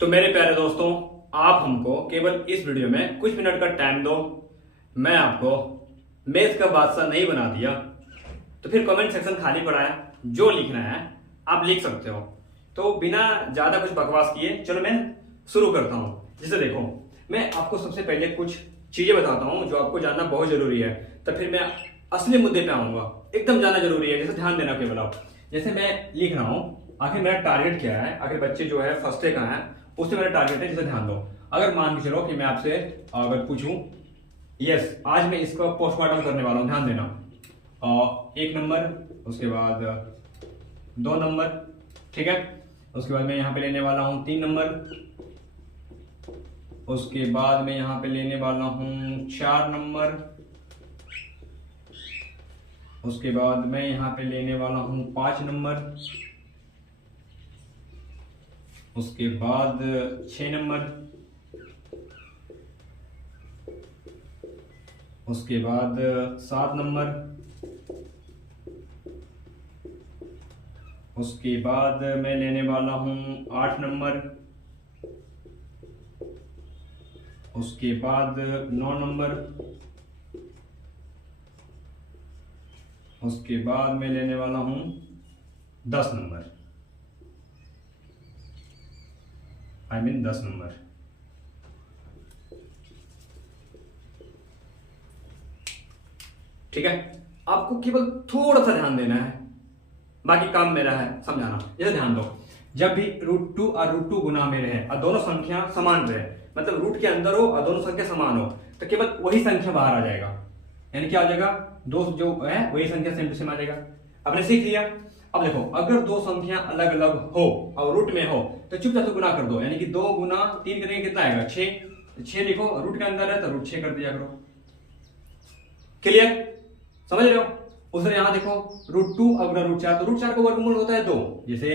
तो मेरे प्यारे दोस्तों, आप हमको केवल इस वीडियो में कुछ मिनट का टाइम दो। मैं आपको मैथ का बादशाह नहीं बना दिया तो फिर कमेंट सेक्शन खाली पड़ा है, जो लिखना है आप लिख सकते हो। तो बिना ज्यादा कुछ बकवास किए चलो मैं शुरू करता हूँ। जैसे देखो, मैं आपको सबसे पहले कुछ चीजें बताता हूँ जो आपको जानना बहुत जरूरी है, तो फिर मैं असली मुद्दे पे आऊंगा। एकदम जानना जरूरी है, जैसे ध्यान देना केवल आप। जैसे मैं लिख रहा हूँ, आखिर मेरा टारगेट क्या है, आखिर बच्चे जो है फर्स्ट डे कहाँ है, उससे मेरा टारगेट है। जैसे ध्यान दो, अगर मान के चलो कि मैं आपसे अगर पूछूं, यस आज मैं इसका पोस्टमार्टम करने वाला हूं, ध्यान देना। 1 नंबर, उसके बाद 2 नंबर, ठीक है। उसके बाद मैं यहाँ पे लेने वाला हूँ 3 नंबर, उसके बाद मैं यहाँ पे लेने वाला हूँ 4 नंबर, उसके बाद मैं यहाँ पे लेने वाला हूँ 5 नंबर, उसके बाद 6 नंबर, उसके बाद 7 नंबर, उसके बाद मैं लेने वाला हूँ 8 नंबर, उसके बाद 9 नंबर, उसके बाद मैं लेने वाला हूँ 10 नंबर, आई मीन 10 नंबर। ठीक है, आपको केवल थोड़ा सा ध्यान देना है, बाकी काम मेरा है समझाना। जैसे ध्यान दो, जब भी √2 और √2 गुना में रहे और दोनों संख्या समान रहे, मतलब रूट के अंदर हो और दोनों संख्या समान हो, तो केवल वही संख्या बाहर आ जाएगा। यानी क्या आ जाएगा, दो जो है वही संख्या सेम टू सेम आ जाएगा। आपने सीख लिया। अब देखो, अगर दो संख्या अलग अलग हो और रूट में हो तो चुपचाप से गुना कर दो, यानी कि 2 गुना 3 करेंगे कितना आएगा, 6। 6 लिखो, रूट के अंदर है तो रूट 6 कर दिया करो। क्लियर, समझ रहे हो। उसे यहां देखो, √2 और √4, तो √4 का वर्गमूल होता है 2। जैसे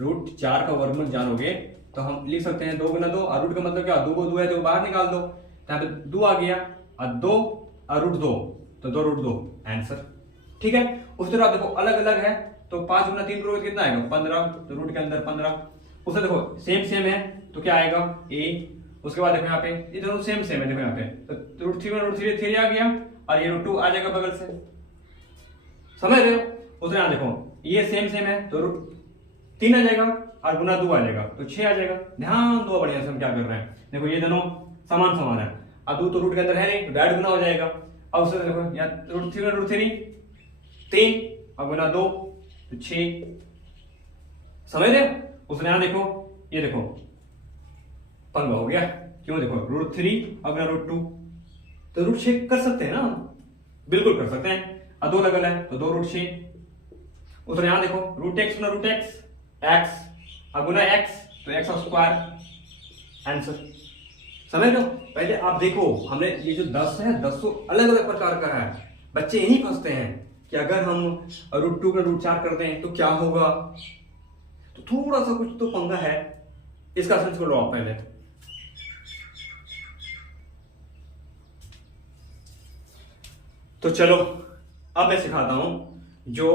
√4 का वर्गमूल जानोगे तो हम लिख सकते हैं 2 गुना 2, और रूट का मतलब क्या, 2 को 2 है तो बाहर निकाल दो, तो यहाँ पे 2 आ गया, और 2 और √2 तो 2√2 आंसर। ठीक है। उस तरह आप देखो अलग अलग है तो 5 गुना 3 करोगे कितना आएगा, 15, तो रूट के अंदर 15। उसे देखो सेम सेम है तो क्या आएगा, a। उसके बाद देखो यहाँ पे ये दोनों सेम सेम है, देखो यहाँ पे तो √3 में √3 3 आ गया, और ये √2 आ जाएगा बगल से, समझ रहे हो। उसने यहाँ देखो ये सेम सेम है तो 3 आ जाएगा और गुना 2 आ जाएगा तो 6 आ जाएगा। ध्यान दो बढ़िया से हम क्या कर रहे हैं, देखो ये दोनों समान समान है, और 2 तो रूट के अंदर है नहीं तो डायरेक्ट गुना हो जाएगा। अब उससे देखो यहाँ √3 में √3 3 और गुना 2 तो 6, समझ रहे हो। उसने यहाँ देखो, ये देखो पंगा हो गया, क्यों, देखो √3 और गुना √2 तो √6 कर सकते हैं ना, बिल्कुल कर सकते हैं। और 2 लगल है तो 2 √6। उधर यहां देखो √x गुना √x, x और गुना x तो x² आंसर। समझ लो। पहले आप देखो, हमने ये जो 10 है 10 तो अलग अलग प्रकार का है। बच्चे यही फंसते हैं कि अगर हम √2 गुना √4 कर दें तो क्या होगा, तो थोड़ा सा कुछ तो पंगा है, इसका सेंस लो आप पहले। तो चलो अब मैं सिखाता हूं जो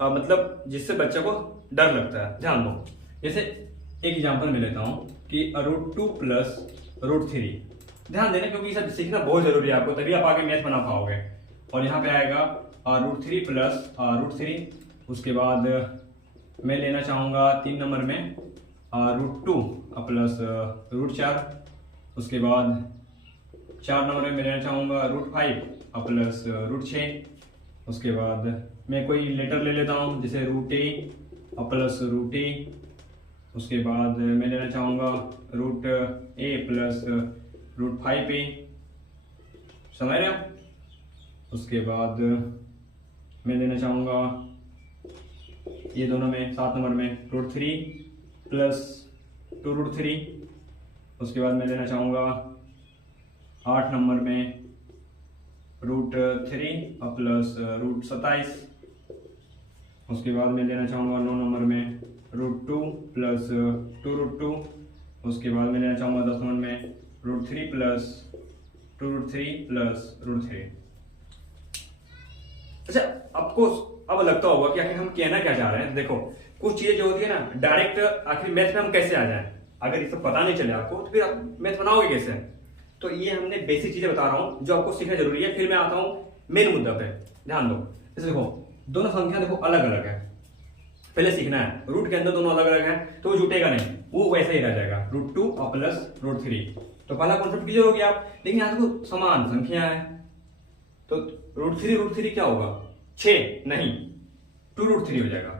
मतलब जिससे बच्चे को डर लगता है। ध्यान दो, जैसे एक एग्जांपल मैं लेता हूं कि √2 प्लस √3। ध्यान देना क्योंकि ये सब सीखना बहुत जरूरी है आपको, तभी आप आगे मैथ बना पाओगे। और यहाँ पे आएगा √3 प्लस √3। उसके बाद मैं लेना चाहूंगा 3 नंबर में √2 प्लस √4। उसके बाद 4 नंबर में मैं लेना चाहूंगा √5 प्लस √6। उसके बाद मैं कोई लेटर ले लेता हूँ जैसे √a प्लस √a। उसके बाद मैं लेना चाहूँगा √a प्लस √5a, समझ रहे हो। उसके बाद मैं लेना चाहूँगा ये दोनों में 7 नंबर में √3 प्लस 2√3। उसके बाद मैं लेना चाहूँगा 8 नंबर में √3 प्लस √27। उसके बाद मैं लेना चाहूँगा 9 नंबर में √2 प्लस 2√2। उसके बाद मैं लेना चाहूँगा 10 नंबर में √3 प्लस 2√3 प्लस √3। अच्छा, आपको अब लगता होगा कि आखिर हम कहना क्या चाह रहे हैं। देखो कुछ चीजें जो होती है ना डायरेक्ट, आखिर मैथ में हम कैसे आ जाएं। अगर ये सब पता नहीं चले आपको तो फिर आप मैथ बनाओगे कैसे? तो ये हमने बेसिक चीजें बता रहा हूँ जो आपको सीखना जरूरी है। फिर मैं आता हूँ मेन मुद्दा पे, ध्यान दो। जैसे देखो दोनों संख्या देखो अलग अलग है, पहले सीखना है। रूट के अंदर दोनों अलग अलग है तो वो जुटेगा नहीं, वो वैसे ही रह जाएगा √2 और प्लस √3। तो पहला कॉन्सेप्ट क्लियर हो गया आप। लेकिन यहाँ देखो समान संख्या है तो √3 क्या होगा? 6 नहीं 2√3 हो जाएगा,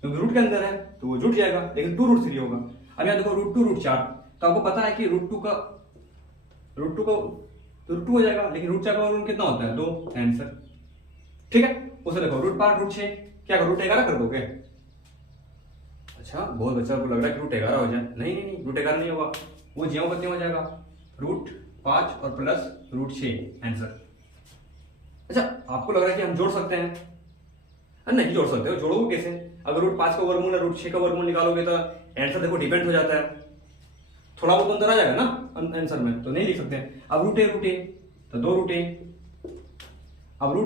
क्योंकि रूट के अंदर है तो वो जुट जाएगा, लेकिन 2√3 होगा। अब यहाँ देखो √2 √4, तो आपको पता है कि √2 हो जाएगा, लेकिन √4 का वर्गमूल कितना होता है? 2 आंसर। ठीक है, उसे देखो √5 √6 क्या कर √11 कर दोगे? अच्छा बहुत बच्चा को लग रहा है कि √11 हो जाए, नहीं नहीं नहीं √11 नहीं होगा, वो ज्यों का त्यों हो जाएगा √5 और प्लस √6 आंसर। अच्छा आपको लग रहा है कि हम जोड़ सकते हैं, नहीं जोड़ सकते हो, जोड़ोगे कैसे? अगर √5 का वर्गमूल और √6 का वर्गमूल निकालोगे तो आंसर देखो डिपेंड हो जाता है, थोड़ा बहुत अंतर आ जाएगा ना आंसर में, तो नहीं लिख सकते हैं। अब √a तो 2 अब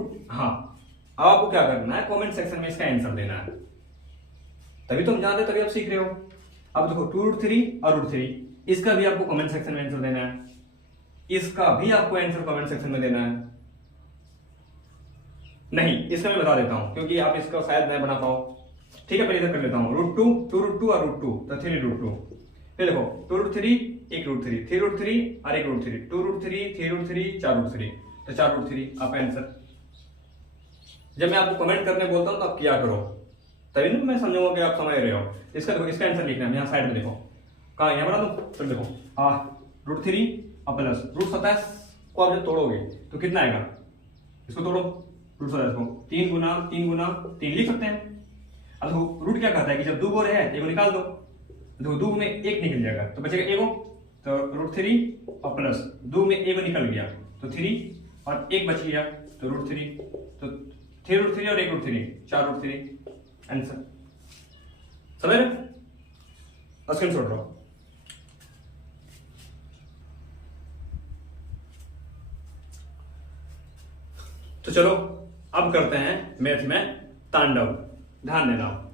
अब आपको क्या करना है, कमेंट सेक्शन में इसका आंसर देना है, तभी तो हम जानते तभी आप सीख रहे हो। अब देखो 2√3 और √3, इसका भी आपको कमेंट सेक्शन में आंसर देना है, इसका भी आपको आंसर कमेंट सेक्शन में देना है। नहीं इसका मैं बता देता हूं क्योंकि आप इसका शायद नहीं बना पाओ। ठीक है पहले इधर कर लेता हूं, √2 2√2 और √2 तो 3√2। फिर देखो 2√3 1√3 3√3 और 1√3 2√3 3√3 4√3 तो 4√3 आपका आंसर। जब मैं आपको कमेंट करने बोलता हूं तो आप किया करो, तभी ना मैं समझूंगा कि आप समझ रहे हो। इसका देखो इसका आंसर लिखना है, यहाँ साइड में देखो कहा यहाँ बना दो, तो देखो √3 और प्लस √27 को आप जब तोड़ोगे तो कितना आएगा? इसको तोड़ो √27 को, 3 गुना 3 गुना 3 लिख सकते हैं। अब देखो रूट क्या कहता है कि जब 2 गोरे है 1 निकाल दो, देखो 2 में 1 निकल जाएगा तो बचेगा 1, तो √3 और प्लस 2 में 1 निकल गया तो 3 और 1 बच गया तो √3, तो 3√3 और 1√3 4√3 आंसर। समझ रहे? स्क्रीनशॉट लो। तो चलो अब करते हैं मैथ में तांडव, ध्यान देना।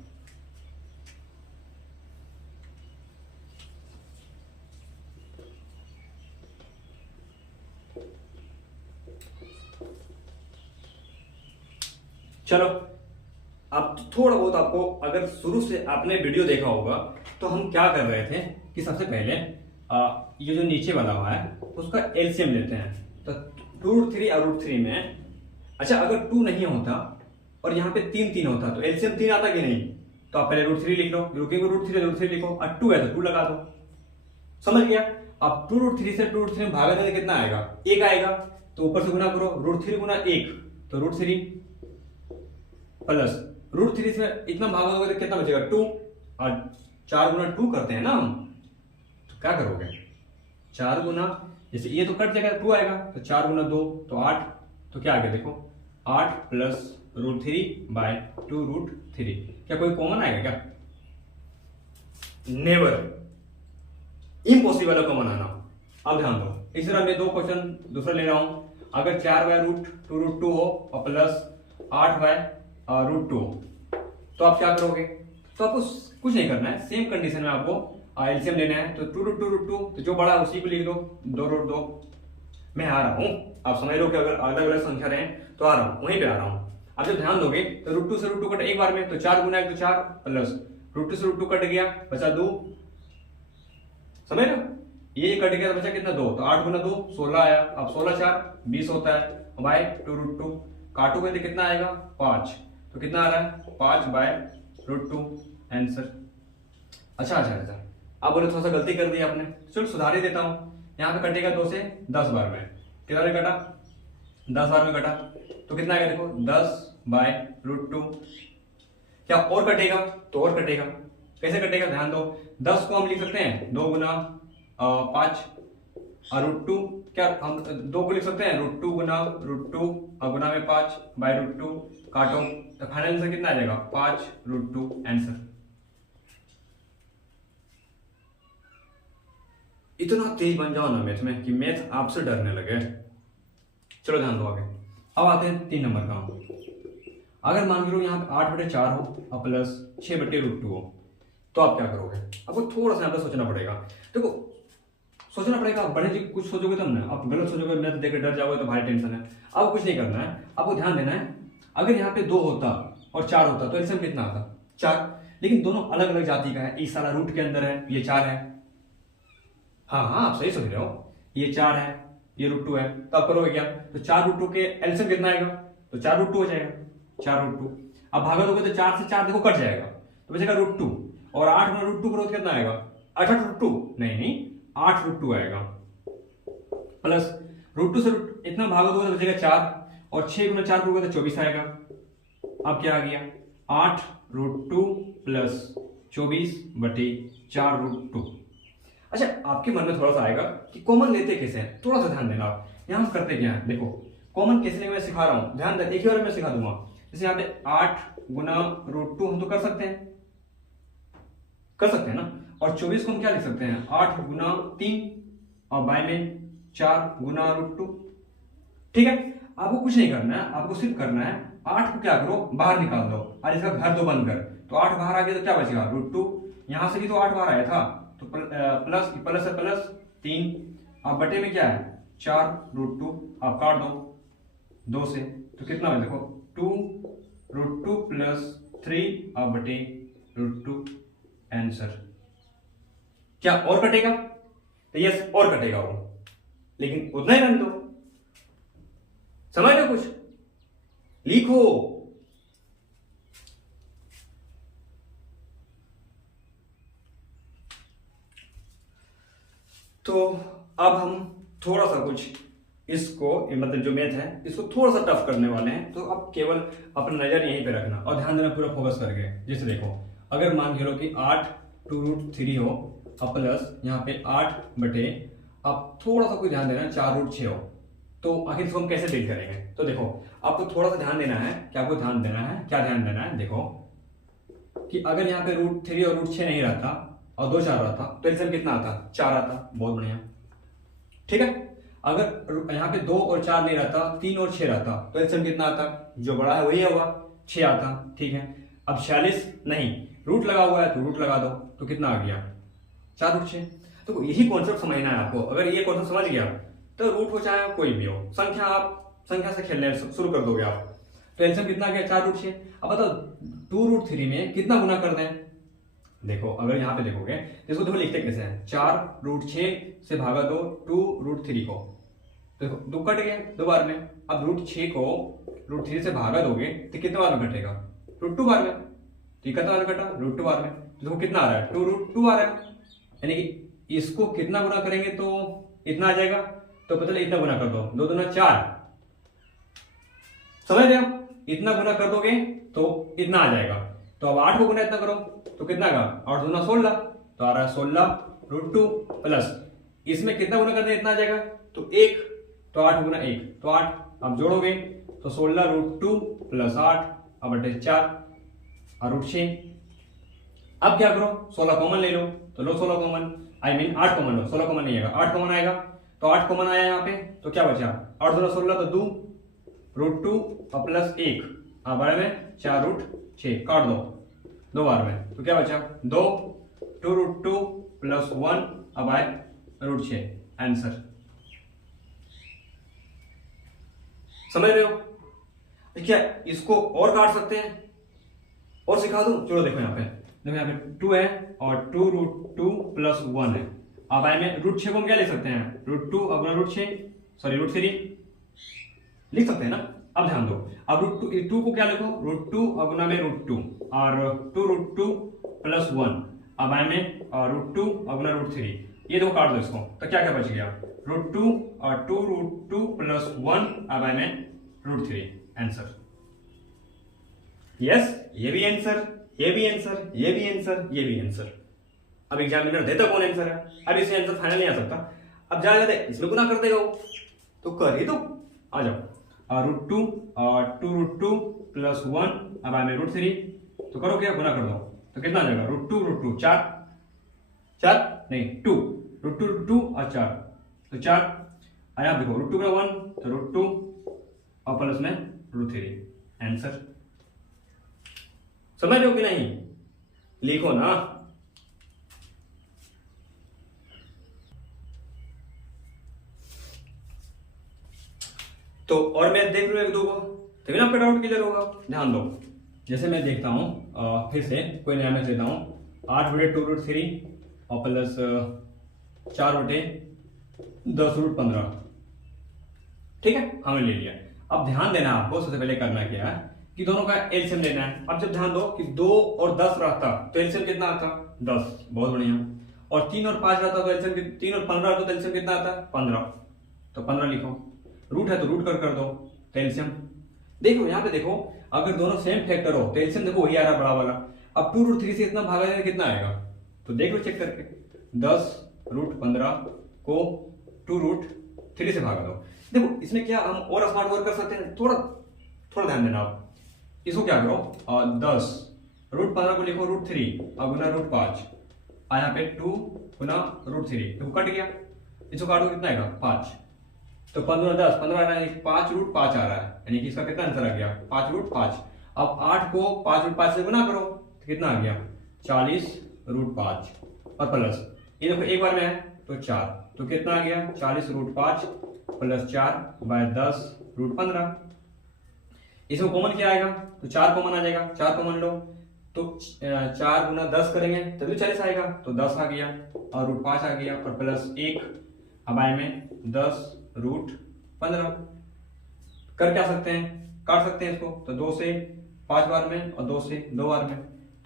चलो अब थोड़ा बहुत आपको, अगर शुरू से आपने वीडियो देखा होगा तो हम क्या कर रहे थे कि सबसे पहले ये जो नीचे वाला हुआ है उसका एलसीएम लेते हैं। तो 2√3 और √3 में, अच्छा अगर 2 नहीं होता और यहाँ पे 3 होता तो एलसीएम 3 आता कि नहीं? तो आप पहले √3 लिख लो, √3 लिखो और 2 है तो 2 लगा दो, समझ गया? अब 2√3 से 2√3 में भागा देने कितना आएगा? 1 आएगा, तो ऊपर से गुना करो, √3 गुना 1 तो √3 प्लस √3 से इतना भागोगे तो कितना बचेगा? 2, और 4 गुना 2 करते हैं ना हम, तो क्या करोगे? 4 गुना, जैसे ये तो कट जाएगा 2 आएगा, तो 4 गुना 2 तो 8, तो क्या आ गया देखो 8 प्लस √3/2√3। क्या कोई कॉमन आएगा क्या? नेवर, इम्पॉसिबल है कॉमन आना। अब ध्यान दो, इस तरह मैं 2 क्वेश्चन दूसरा ले रहा हूं। अगर 4/√2√2 हो और प्लस 8/√2 तो आप क्या करोगे? तो आपको कुछ नहीं करना है, सेम कंडीशन में आपको एलसीएम लेना है। तो 2√2√2 तो जो बड़ा उसी को लिख दो, 2√2। मैं आ रहा हूं, आप समझ लो कि अगर अलग अलग संख्या रहे तो आ रहा हूं, वहीं पे आ रहा हूं। अब जब ध्यान दोगे तो √2 से √2 कट एक बार में, तो 4 गुना 1 तो 4 प्लस √2 से √2 कट गया, बचा 2, समझ लो? ये कट गया तो बचा कितना? 2, तो 8 गुना 2 16 आया। अब 16 4 20 होता है, बाय 2√2 काटोगे तो कितना आएगा? 5, तो कितना आ रहा है? 5/√2 आंसर। अच्छा, आप बोले थोड़ा सा गलती कर दी आपने, चलो सुधार ही देता हूं। यहाँ पे कटेगा 2 से 10 बार में, कितना में कटा? 10 बार में कटा, तो कितना आएगा देखो 10/√2। क्या और कटेगा? तो और कटेगा, कैसे कटेगा ध्यान दो। 10 को हम लिख सकते हैं 2 गुना 5 और √2, क्या हम 2 को लिख सकते हैं √2 गुना √2 और गुना में 5/√2, काटो तो फाइनल आंसर कितना आ जाएगा? 5/√2 आंसर। इतना तेज बन जाओ ना मैथ में कि मैथ आपसे डरने लगे। चलो ध्यान दो आगे। अब आते हैं 3 नंबर का। अगर मान लो यहाँ पे 8/4 हो और प्लस 6/√2 हो, तो आप क्या करोगे? आपको थोड़ा सा यहाँ पे सोचना पड़ेगा। देखो सोचना पड़ेगा, आप बड़े जी कुछ सोचोगे तब ना, आप गलत सोचोगे, मैं तो देख डर जाओगे तो भारी टेंशन है। आपको कुछ नहीं करना है, आपको ध्यान देना है। अगर यहाँ पे 2 होता और 4 होता तो एलसीएम कितना आता? 4। लेकिन दोनों अलग अलग जाति का है, ये सारा रूट के अंदर है, ये 4 है। हाँ हाँ आप सही सोच रहे हो, ये 4 है, ये √2 है। तो आप करोगे क्या? तो 4 √2 के एलसीएम कितना आएगा? तो 4 √2 हो जाएगा, 4 √2। अब भागा दोगे तो 4 से 4 देखो कट जाएगा, तो बचेगा √2। और 8 गुना √2 करोगे कितना आएगा? 8 √2 नहीं 8 √2 आएगा। प्लस √2 से इतना भागा दोगे तो बचेगा 4, और 6 गुना 4 करोगे तो 24 आएगा। अब क्या आ गया? 8 √2 प्लस 24/4 √2। अच्छा आपके मन में थोड़ा सा आएगा कि कॉमन लेते कैसे हैं, थोड़ा सा ध्यान देना आप। यहाँ करते क्या है, देखो कॉमन कैसे लेंगे मैं सिखा रहा हूँ, ध्यान दे, एक ही बार में सिखा दूंगा। जैसे यहाँ पे 8 गुना √2 हम तो कर सकते हैं, ना। और 24 को हम क्या लिख सकते हैं? 8 गुना 3 और बाय में 4 गुना √2। ठीक है, आपको कुछ नहीं करना है, आपको सिर्फ करना है 8 को क्या करो, बाहर निकाल दो, और इसका घर 2 बंद कर, तो 8 बाहर आ गया तो क्या बचेगा? √2। यहां से भी तो 8 बाहर आया था, तो प्लस प्लस है प्लस 3, अब बटे में क्या है? 4 √2। आप काट दो 2 से, तो कितना है देखो 2 √2 प्लस 3 अब बटे √2 आंसर। क्या और कटेगा? तो यस और कटेगा वो, लेकिन उतना ही रहने दो। समझ लो, कुछ लिखो। तो अब हम थोड़ा सा कुछ इसको मतलब जो मैथ है इसको थोड़ा सा टफ करने वाले हैं, तो अब केवल अपना नजर यहीं पे रखना और ध्यान देना पूरा फोकस करके। जैसे देखो अगर मान के लो कि 8 2 √3 हो, अब प्लस यहाँ पे 8 बटे, अब थोड़ा सा कोई ध्यान देना 4 √6 हो, तो आखिर इसको हम कैसे डील करेंगे? तो देखो आपको थोड़ा सा ध्यान देना है, क्या आपको ध्यान देना है, क्या ध्यान देना है? देखो कि अगर यहाँ पे √3 और √6 नहीं रहता और 2 4 रहता तो एलसीएम कितना आता? 4 आता। बहुत बढ़िया, ठीक है। अगर यहाँ पे 2 और 4 नहीं रहता, 3 और 6 रहता तो एलसीएम कितना आता? जो बड़ा है वही होगा, 6 आता। ठीक है, अब 46 नहीं, रूट लगा हुआ है तो रूट लगा दो, तो कितना आ गया? 4 √6। तो यही कॉन्सेप्ट समझना है आपको। अगर ये कॉन्सेप्ट समझ गया तो रूट हो चाहे कोई भी हो, संख्या आप संख्या से खेलने शुरू कर दोगे आप। तो एलसीएम कितना गया? 4 √6। अब बताओ 2 √3 में कितना गुना कर दें? देखो अगर यहाँ पे देखोगे इसको देखो लिखते कैसे हैं, 4 √6 से भागा दो 2 √3 को, देखो 2 कट गया 2 बार में। अब √6 को √3 से भागा दोगे तो कितने बार में कटेगा? √2 बार में। तो कितना बार कटा? √2 बार में। तो देखो कितना आ रहा है? 2 √2 आ रहा है, यानी कि इसको कितना गुना करेंगे तो इतना आ जाएगा, तो पता नहीं इतना गुना कर दो, 2 दूना 4, समझ रहे हो? इतना गुना कर दोगे तो इतना आ जाएगा। तो अब 8 को गुना इतना करो तो कितना का? 8 दूना 16, तो आ रहा है 16 √2 प्लस इसमें कितना गुना करते इतना आ जाएगा, तो 1, तो 8 गुना 1 तो 8। अब जोड़ोगे तो 16 √2 प्लस 8 अब बटे 4 और √6। अब क्या करो, 16 कॉमन ले लो, तो लो 16 common, I mean 8 common low, 16 common नहीं आएगा, 8 कॉमन आएगा। तो 8 कॉमन आया यहाँ पे, तो क्या बचा? 8 दूना 16 तो 2 √2 और प्लस 1 बारे में 4 √6 काट दो 2 बार में, तो क्या बचा? 2 √2 प्लस 1 अब आए √6 आंसर। समझ रहे हो? क्या इसको और काट सकते हैं और सिखा दूं? चलो देखो यहाँ पे 2 है और 2 √2 प्लस 1 है। अब आए में √6 को हम क्या लिख सकते हैं? √2 अब √6 सॉरी √3 लिख सकते हैं ना। अब ध्यान दो, अब √2 को क्या लिखो? √2 अगुना में √2 और 2 √2 प्लस 1 अब आए में √2 अगुना √3, ये दो काट दो इसको, तो क्या क्या बच गया? √2 और 2 √2 प्लस 1 अब आए में √3 आंसर। यस, ये भी आंसर, ये भी आंसर, ये भी आंसर, ये भी आंसर। अब एग्जामिनर देता कौन आंसर है? अब इसे आंसर फाइनल नहीं आ सकता, अब जा जाते इसमें गुना कर देगा वो, तो कर ही दो। आ जाओ √2 और 2 √2 प्लस 1 अब आए में √3, तो करो क्या? गुना कर दो, तो कितना आ जाएगा? √2 √2 4 नहीं 2 √2 √2 और 4, तो 4 आया। देखो √2 का 1 तो √2 और प्लस में √3 आंसर। समझ रहे हो कि नहीं? लिखो ना, तो और मैं देख लूँ एक दो को, तभी ना आपका डाउट क्लियर होगा। ध्यान दो, जैसे मैं देखता हूँ फिर से कोई नया मैच लेता हूँ, 8/2√3 और प्लस 4/10√15। ठीक है, हमने ले लिया। अब ध्यान देना आपको, सबसे पहले करना क्या है कि दोनों का एलसीएम लेना है। अब जब ध्यान दो कि 2 और 10 रहता तो एलसीएम कितना आता? 10। बहुत बढ़िया। और 3 और 5 रहता तो एलसीएम, 3 और 15 रहता तो एलसीएम कितना आता? 15। तो 15 लिखो, रूट है तो रूट कर दो तो एलसीएम देखो। यहाँ पे देखो, अगर दोनों सेम फैक्टर हो तो एलसीएम देखो वही आ रहा बड़ा वाला। अब 2√3 से इतना भागा जाए कितना आएगा? तो देख लो चेक करके, 10√15 को 2√3 से भागा दो। देखो इसमें क्या हम और स्मार्ट वर्क कर सकते हैं, थोड़ा ध्यान देना आप। इसको क्या करो, 10√15 को लिखो √3 और गुना √5, और यहाँ पे 2 गुना √3, तो कट गया। इसको काटो कितना आएगा? 5। तो 15 10 15 आ रहा है, 5√5 आ रहा है, यानी कि इसका कितना आंसर आ गया? 5√5। अब 8 को 5√5 से गुना करो तो कितना आ गया? 40√5 और प्लस ये देखो एक बार में है तो 4, तो कितना आ गया? 40√5 प्लस 4/10√15। इसमें कॉमन क्या आएगा? तो 4 कॉमन आ जाएगा, 4 कॉमन लो तो 4 गुना 10 करेंगे तभी 40 आएगा, तो 10 आ गया और √5 आ गया और प्लस 1। अब आए में 10√15। कर क्या सकते हैं? काट सकते हैं इसको, तो 2 से 5 बार में और 2 से 2 बार में,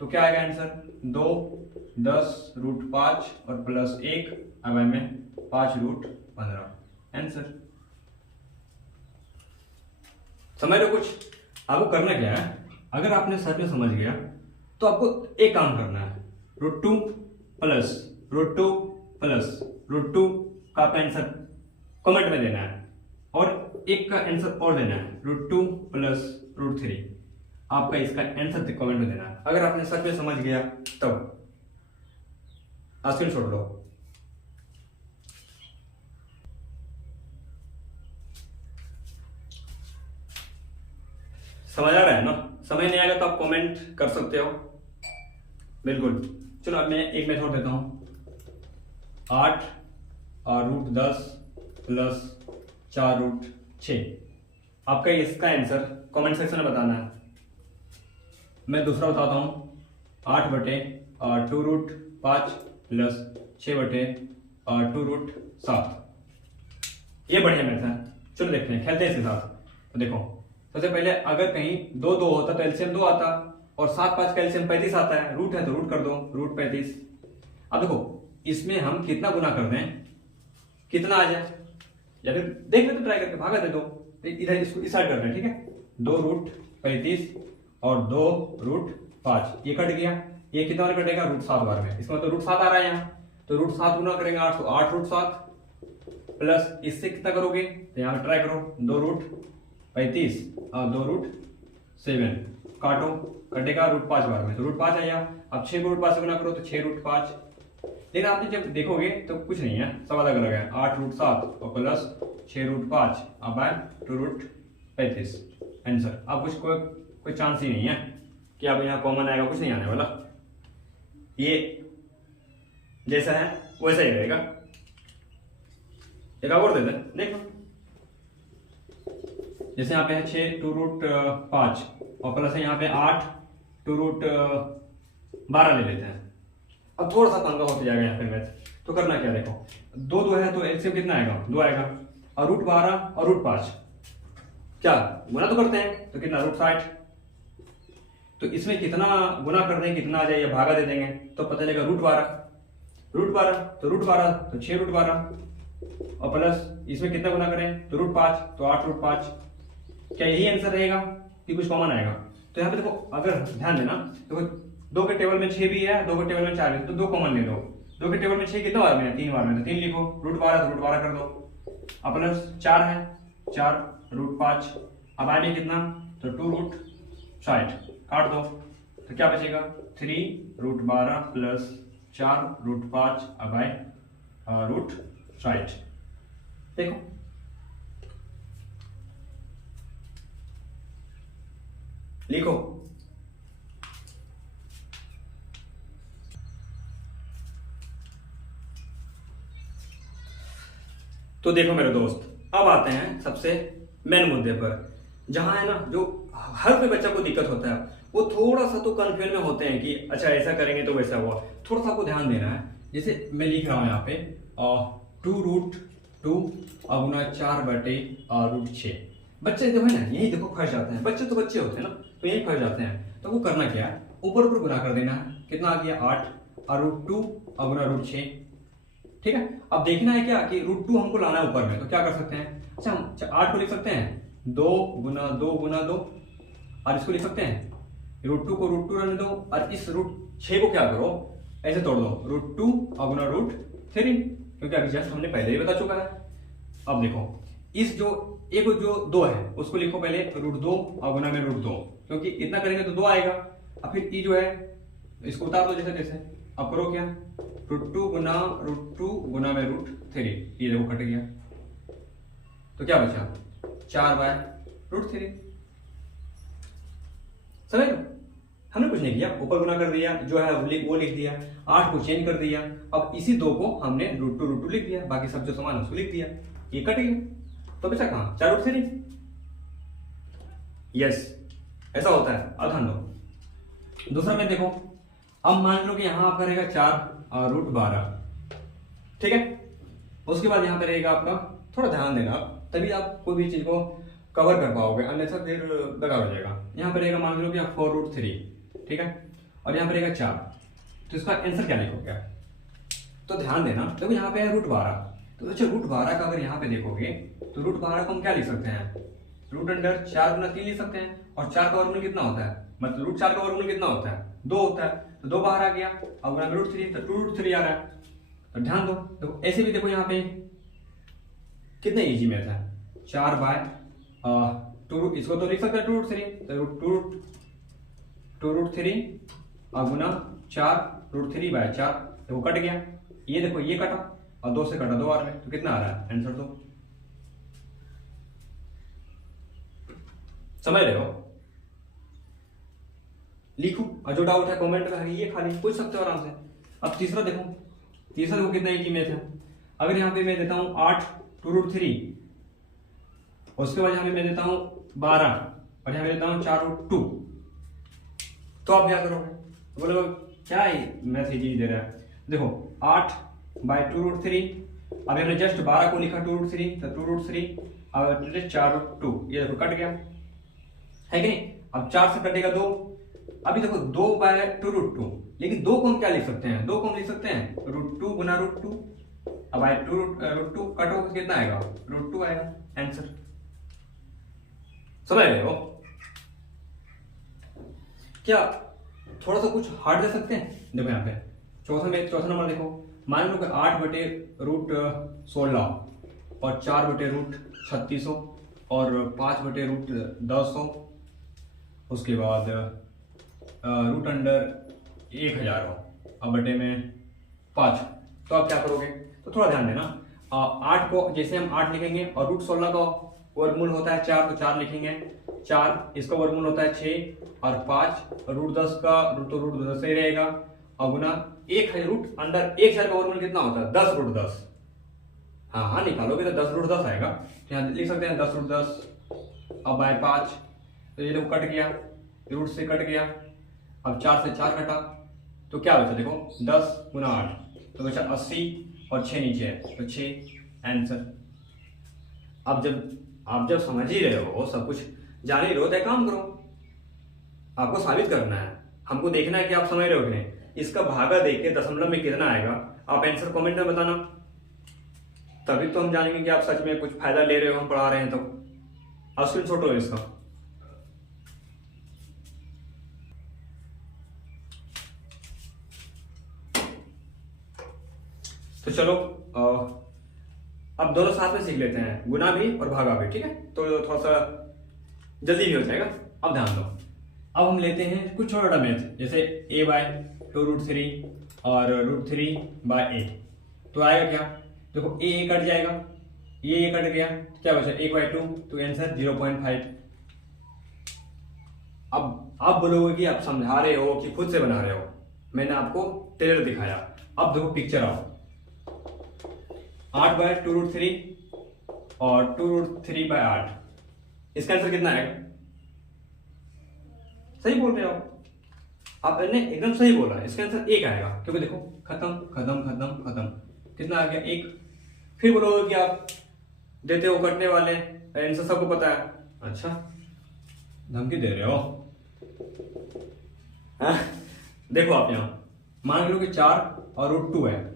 तो क्या आएगा आंसर? 2 10√5 और प्लस 1, अब आए में 5√15 आंसर। समझ लो कुछ? आपको करना क्या है, अगर आपने सच में समझ गया तो आपको एक काम करना है, √2 प्लस √2 प्लस √2 का आंसर कमेंट में देना है और एक का आंसर और देना है, √2 प्लस √3। आपका इसका आंसर कमेंट में देना है। अगर आपने सच में समझ गया तब स्क्रीनशॉट लो। समझ आ रहा है ना? समझ नहीं आएगा तो आप कमेंट कर सकते हो, बिल्कुल। चलो अब मैं एक मेथड देता हूं, 8 और √10 प्लस 4√6। आपका इसका आंसर कमेंट सेक्शन में बताना है। मैं दूसरा बताता हूं, 8/2√5 प्लस 6/2√7। ये बढ़िया मैथ है, चलो देखते हैं, खेलते हैं इसके साथ। तो देखो सबसे पहले अगर कहीं 2 2 होता तो एलसीएम 2 आता और 7 5 का एलसीएम 35 आता है, रूट है तो रूट कर दो, √35। अब देखो इसमें हम कितना गुना कर दें कितना आ जाए, या फिर देख ले तो ट्राई करके भागा दे दो, इधर इसको इस साइड कर दें, ठीक है। 2√35 और 2√5, ये कट गया, ये कितना बार कटेगा? √7 बार में, इसका मतलब √7 आ रहा है यहाँ, तो √7 गुना करेंगे 8 तो 8√7 प्लस इससे कितना करोगे तो यहाँ पे ट्राई करो, 2√35 और 2√7 काटो, कटेगा √5 बार में, तो √5 आया। अब 6 को √5 से गुना करो तो 6√5। लेकिन आपने जब देखोगे तो कुछ नहीं है, सब अलग अलग है, 8√7 और प्लस 6√5 अब आए 2√35 आंसर। अब कुछ कोई चांस ही नहीं है कि अब यहाँ कॉमन आएगा, कुछ नहीं आने वाला, ये जैसा है वैसा ही रहेगा। एक और दे दें, देखो जैसे यहाँ पे है 6 2√5 और प्लस है यहाँ पे 8 2√12 ले लेते हैं। अब थोड़ा सा पंगा होते जाएगा यहाँ पे मैथ, तो करना क्या, देखो 2 2 है तो एलसीएम कितना आएगा? 2 आएगा, और √12 और √5 क्या गुना तो करते हैं, तो कितना? √60। तो इसमें कितना गुना कर देंगे कितना आ जाए, या भागा दे देंगे तो पता चलेगा √12 तो √12 तो 6√12 और प्लस इसमें कितना गुना करें तो √5 तो 8√5। क्या यही आंसर रहेगा कि कुछ कॉमन आएगा? तो यहाँ पे देखो अगर ध्यान देना, देखो 2 के टेबल में 6 भी है, 2 के टेबल में 4 भी है, तो 2 कॉमन ले लो। 2 के टेबल में 6 कितना बार में है? 3 बार में, तो 3 लिखो, √12 तो √12 कर दो, अब प्लस 4 है 4√5, अब आगे कितना तो 2√60 काट दो, तो क्या बचेगा? 3√12 प्लस 4√5 अब आए √60। देखो लिखो, तो देखो मेरे दोस्त, अब आते हैं सबसे मेन मुद्दे पर, जहाँ है ना जो हर कोई बच्चा को दिक्कत होता है, वो थोड़ा सा तो कन्फ्यूजन में होते हैं कि अच्छा ऐसा करेंगे तो वैसा हुआ। थोड़ा सा आपको ध्यान देना है। जैसे मैं लिख रहा हूँ यहाँ पे 2√2 गुना 4/√6। बच्चे जो है ना यही देखो फंस जाते हैं, बच्चे तो बच्चे होते हैं ना, तो यही फंस जाते हैं। तो वो करना क्या है, ऊपर ऊपर गुना कर देना है। कितना आ गया 8 और √2 गुना √6। ठीक है, अब देखना है क्या कि √2 हमको लाना है ऊपर में, तो क्या कर सकते हैं, अच्छा हम 8 को लिख सकते हैं 2 गुना 2 गुना 2, और इसको लिख सकते हैं √2 को √2 रहने दो, और इस √6 को क्या करो ऐसे तोड़ दो √2 गुना √3, क्योंकि अभी जस्ट हमने पहले ही बता चुका है। अब देखो इस जो एक जो 2 है उसको लिखो पहले √2 गुना में √2, क्योंकि इतना करेंगे तो 2 आएगा। अब फिर ई जो है इसको उतार दो जैसे तैसे। अब करो क्या, √2 गुना में √3, ये देखो कट गया, तो क्या बचा 4/√3। समझ लो, हमने कुछ नहीं किया, ऊपर गुना कर दिया, जो है वो लिख दिया, 8 को चेंज कर दिया। अब इसी 2 को हमने √2 लिख दिया, बाकी सब जो समान है उसको लिख दिया, ये कट गया, तो बचा कहां 4√3। यस, ऐसा होता है। अब ध्यान दो दूसरा में देखो, अब मान लो कि यहां आपका रहेगा 4√12, ठीक है। उसके बाद यहां पे रहेगा आपका, थोड़ा ध्यान देना तभी आप कोई भी चीज को कवर कर पाओगे, अन्यथा फिर बेकार हो जाएगा। यहाँ पे रहेगा मान लो कि 4√3, ठीक है, और यहाँ पे रहेगा 4, तो इसका आंसर क्या लिखोगे, तो ध्यान देना। देखो यहाँ पे है √12, तो अच्छा √12 का अगर यहाँ पे देखोगे तो √12 को हम क्या लिख सकते हैं, √4 गुना 3 लिख सकते हैं, और 4 का वर्गमूल कितना होता है, मतलब √4 का वर्गमूल कितना होता है 2 होता है, तो 2 बाहर आ गया, अब गुना √3 तो 2√3 आ रहा है। तो ध्यान दो, तो ऐसे भी देखो यहाँ पे कितने इजी मैथ है, 4/2, इसको तो लिख सकते हैं 2√3, तो 2√3 गुना 4 √3/4, देखो कट गया, ये देखो ये कटा और 2 से कटा 2 आ रहा है, तो कितना आ रहा है आंसर, तो समझ रहे हो। लिखो, और जो डाउट है कमेंट में ये खाली पूछ सकते हो आराम से। अब तीसरा देखो, तीसरा देखो कितना इजी मैथ है। अगर यहाँ पे मैं देता हूँ 8 2√3, उसके बाद यहाँ पे मैं देता हूँ 12, और यहाँ पे देता हूँ 4√2, तो आप क्या करोगे, बोलो क्या मैथ इजी दे रहा है। देखो 8/2√3, अभी हमने जस्ट 12 को लिखा 2√3, तो 2√3 और 4√2, ये देखो कट गया है कि नहीं। अब 4 से कटेगा 2, अभी देखो 2/2√2, लेकिन 2 को हम क्या लिख सकते हैं, 2 को हम लिख सकते हैं √2 गुना √2, अब आए √2 कटो कितना आएगा, √2 आएगा आंसर। समझ रहे हो क्या, थोड़ा सा कुछ हार्ड दे सकते हैं। देखो यहाँ पे चौथा नंबर देखो, मान लो कि 8/√16 और 4/√3600 और 5/√1000, उसके बाद √1000 हो, अब बटे में 5, तो आप क्या करोगे, तो थोड़ा ध्यान देना। 8 को जैसे हम 8 लिखेंगे और √16 का वर्गमूल होता है 4, तो 4 लिखेंगे, 4 इसका वर्गमूल होता है 6, और 5 √10 का तो √10 ही रहेगा, और गुना 1/1000 का वर्गमूल कितना होता है 10√10, हाँ निकालोगे तो 10√10 आएगा, तो यहाँ लिख सकते हैं 10√10 अब बाय 5, तो ये देखो कट गया, रूट से कट गया, अब 4 से 4 कटा, तो क्या बचा देखो 10 गुना 8, तो बचा 80, और 6 नीचे है तो 6 आंसर। अब जब समझ ही रहे हो, सब कुछ जान ही रहे हो, तो काम करो, आपको साबित करना है, हमको देखना है कि आप समझ रहे हो कि नहीं। इसका भागा देके दशमलव में कितना आएगा, आप आंसर कमेंट में बताना, तभी तो हम जानेंगे कि आप सच में कुछ फायदा ले रहे हो, हम पढ़ा रहे हैं। तो अब स्क्रीनशॉट लो इसका। तो चलो अब दोनों साथ में सीख लेते हैं, गुना भी और भागा भी, ठीक है, तो थोड़ा सा जल्दी भी हो जाएगा। अब ध्यान दो, अब हम लेते हैं कुछ छोटा मैथ, जैसे a/2√3 और √3/a, तो आएगा क्या, देखो a कट जाएगा, ये कट गया, तो क्या बचा 1/2, तो आंसर 0.5। अब आप बोलोगे कि आप समझा रहे हो कि खुद से बना रहे हो, मैंने आपको टेलर दिखाया। अब देखो पिक्चर आओ, 8/2√3 और 2√3/8, इसका आंसर कितना आएगा? सही बोल रहे हो आप, ने एकदम सही बोला, इसका आंसर 1 आएगा, क्योंकि देखो खत्म खत्म खत्म खत्म, कितना आ गया? 1। फिर बोलोगे कि आप देते हो कटने वाले, आंसर सबको पता है। अच्छा धमकी दे रहे हो? हाँ? देखो आप यहाँ मान लो कि 4 और √2 है,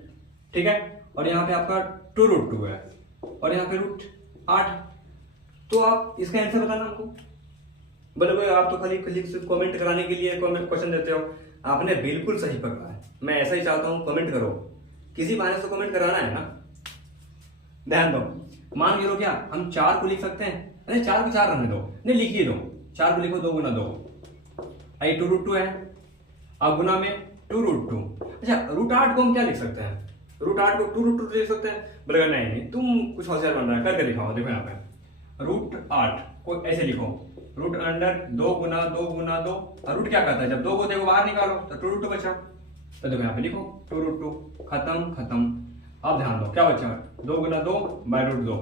ठीक है, और यहाँ पे आपका 2√2 है, और यहाँ पे √8, तो आप इसका आंसर बताना हमको। बोले आप तो खाली सिर्फ कमेंट कराने के लिए क्वेश्चन देते हो। आपने बिल्कुल सही पकड़ा है, मैं ऐसा ही चाहता हूँ, कमेंट करो, किसी बहाने से कमेंट कराना है ना। ध्यान दो, मान लो क्या हम 4 को लिख सकते हैं? अरे 4 को 4 रहने दो, नहीं लिखिए दो, 4 को लिखो 2 गुना 2, आई 2√2 है, अब गुना में 2√2। अच्छा √8 को हम क्या लिख सकते हैं? √8 को 2√2 लिख सकते हैं? बोलेगा नहीं तुम कुछ होशियार बन रहा है, करके दिखाओ। देखो यहाँ पे √8 को ऐसे लिखो, √2 गुना 2 गुना 2, और रूट क्या कहता है? जब 2 को देखो बाहर निकालो तो 2√2 बचा, तो देखो यहाँ पे लिखो 2√2, खत्म खत्म। अब ध्यान दो क्या बचा? 2 गुना 2 बाय √2।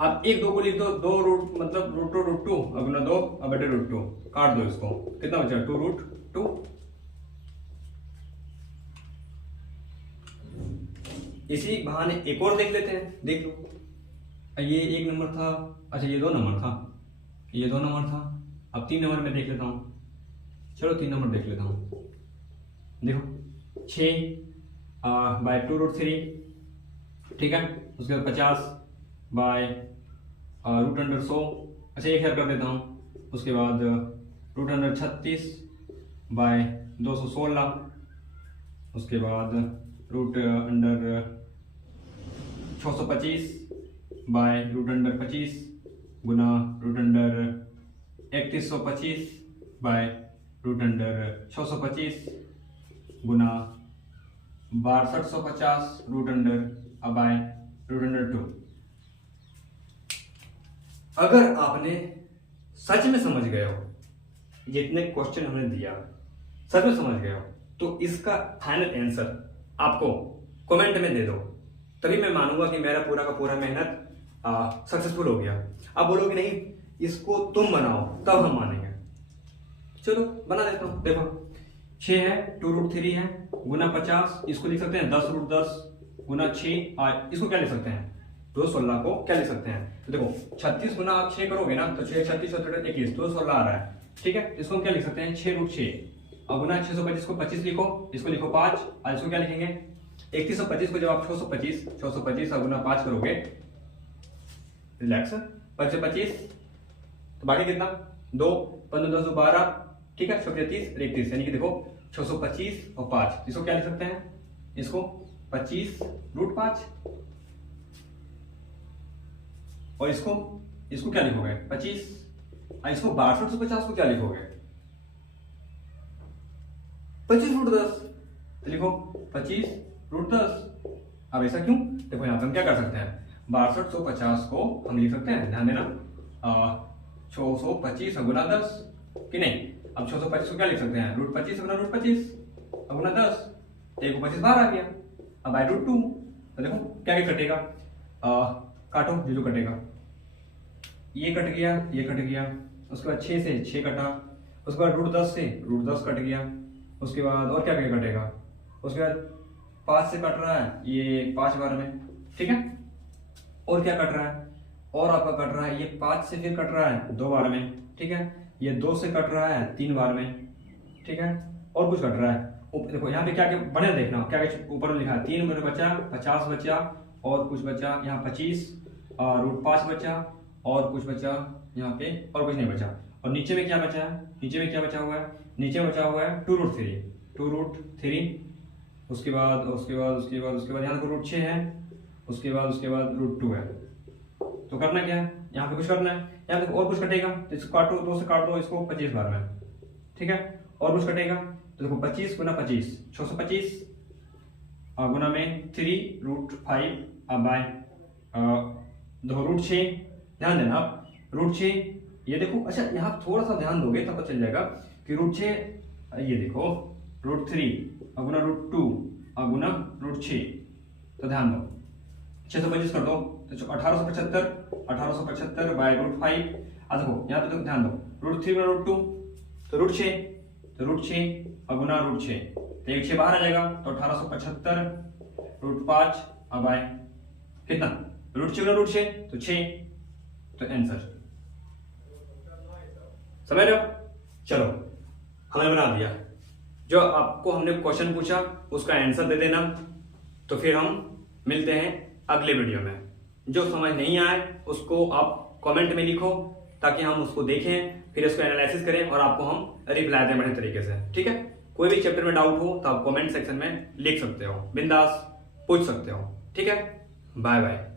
अब 1 2 को लिख दो, 2 रूट मतलब √2 और गुना 2 और बटे √2, काट दो इसको, कितना बचा? 2√2। इसी बहाने एक और देख लेते हैं, देख लो, ये 1 नंबर था, अच्छा ये 2 नंबर था, ये 2 नंबर था, अब 3 नंबर में देख लेता हूँ, चलो 3 नंबर देख लेता हूँ। देखो 6 बाय 2√3, ठीक है, उसके बाद 50 बाय √100, अच्छा एक कर देता हूँ, उसके बाद √36 बाय 216, उसके बाद √625 बाय √25 गुना √3125 बाय √625 गुना 6250 बाय √2। अगर आपने सच में समझ गए हो, जितने क्वेश्चन हमने दिया सच में समझ गए हो, तो इसका फाइनल आंसर आपको कमेंट में दे दो, तभी मैं मानूंगा कि मेरा पूरा का पूरा मेहनत सक्सेसफुल हो गया। आप बोलोगे नहीं इसको तुम बनाओ, तब हम मानेंगे। चलो बना देता हूं। देखो 6 है, 2√3 है, गुना 50, इसको लिख सकते हैं 10√10 गुना 6, और इसको क्या लिख सकते हैं? 216 को क्या लिख सकते हैं? तो देखो 36 गुना आप 6 करोगे ना, तो 6 36 21, 216 आ रहा है, ठीक है, इसको हम क्या लिख सकते हैं? 6√6, और गुना 625 को 25 लिखो, इसको लिखो 5, और इसको क्या लिखेंगे? 3125 को जब आप 625 और गुना 5 करोगे, रिलैक्स, 25, तो बाकी कितना? 2 15 10 12, ठीक है, 630 31, यानी कि देखो 625 और 5, इसको क्या लिख सकते हैं? इसको 25√5, और इसको क्या लिखोगे? 25, और इसको 6250 को क्या लिखोगे? 25√10, तो लिखो 25√10। अब ऐसा क्यों? देखो यहाँ पे हम क्या कर सकते हैं? 6250 को हम लिख सकते हैं, ध्यान देना, 625 गुना 10, कि नहीं? अब 625 को क्या लिख सकते हैं? √25 गुना √25 गुना 10, तो 1 को 25 बाहर आ गया, अब बाय √2, तो देखो क्या कटेगा? काटो जो कटेगा, ये कट गया, ये कट गया, उसके बाद 6 से 6 कटा, उसके बाद √10 से √10 कट गया, उसके बाद और क्या क्या कटेगा? उसके बाद 5 से कट रहा है, ये 5 बार में, ठीक है, और क्या कट रहा है? और आपका कट रहा है, ये 5 से फिर कट रहा है 2 बार में, ठीक है, ये 2 से कट रहा है 3 बार में, ठीक है, और कुछ कट रहा है। देखो यहाँ पे क्या क्या बने, देखना क्या क्या ऊपर में लिखा है, 3 में बचा, 50 बचा, और कुछ बचा यहाँ 25, √5 बचा, और कुछ बचा यहाँ पे, और कुछ नहीं बचा। और नीचे में क्या बचा है? नीचे में क्या बचा हुआ है? नीचे बचा हुआ है 2√3, उसके बाद यहाँ पे √6 है, उसके बाद √2 है। तो करना क्या है? यहाँ पे कुछ करना है, यहाँ पे और कुछ कटेगा, तो इसको काटो, 2 से काट दो इसको 25 बार में, ठीक है, और कुछ कटेगा, तो देखो 25 गुना 25 625, गुना में 3√5 बाय √6, ध्यान देना आप, √6, ये देखो, अच्छा यहाँ थोड़ा सा ध्यान दोगे तब पता चल जाएगा कि √6, ये देखो √3 गुना √2 गुना √6, तो ध्यान दो 625 कर दो तो 1875 बाय √5। अब देखो यहाँ पे तो ध्यान दो, √3 गुना √2 तो √6, तो √6 और गुना √6 तो 1 6 बाहर आ जाएगा, तो 1875 √5 अब आए कितना, √6 गुना √6 तो 6, तो आंसर समझ रहे हो। चलो हमने बना दिया, जो आपको हमने क्वेश्चन पूछा उसका आंसर दे देना। तो फिर हम मिलते हैं अगले वीडियो में। जो समझ नहीं आए उसको आप कमेंट में लिखो ताकि हम उसको देखें, फिर उसको एनालिसिस करें और आपको हम रिप्लाई दें बढ़िया तरीके से, ठीक है। कोई भी चैप्टर में डाउट हो तो आप कमेंट सेक्शन में लिख सकते हो, बिंदास पूछ सकते हो, ठीक है। Bye bye.